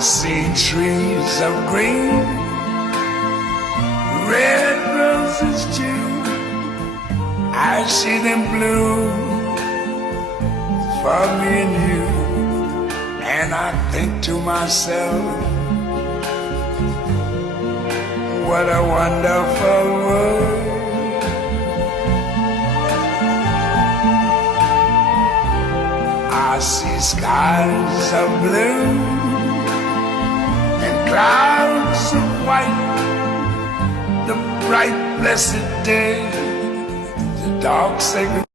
see trees of green, red roses too. I see them bloom for me and you. And I think to myself, what a wonderful world. I see skies of blue and clouds of white, the bright blessed day, the dark sacred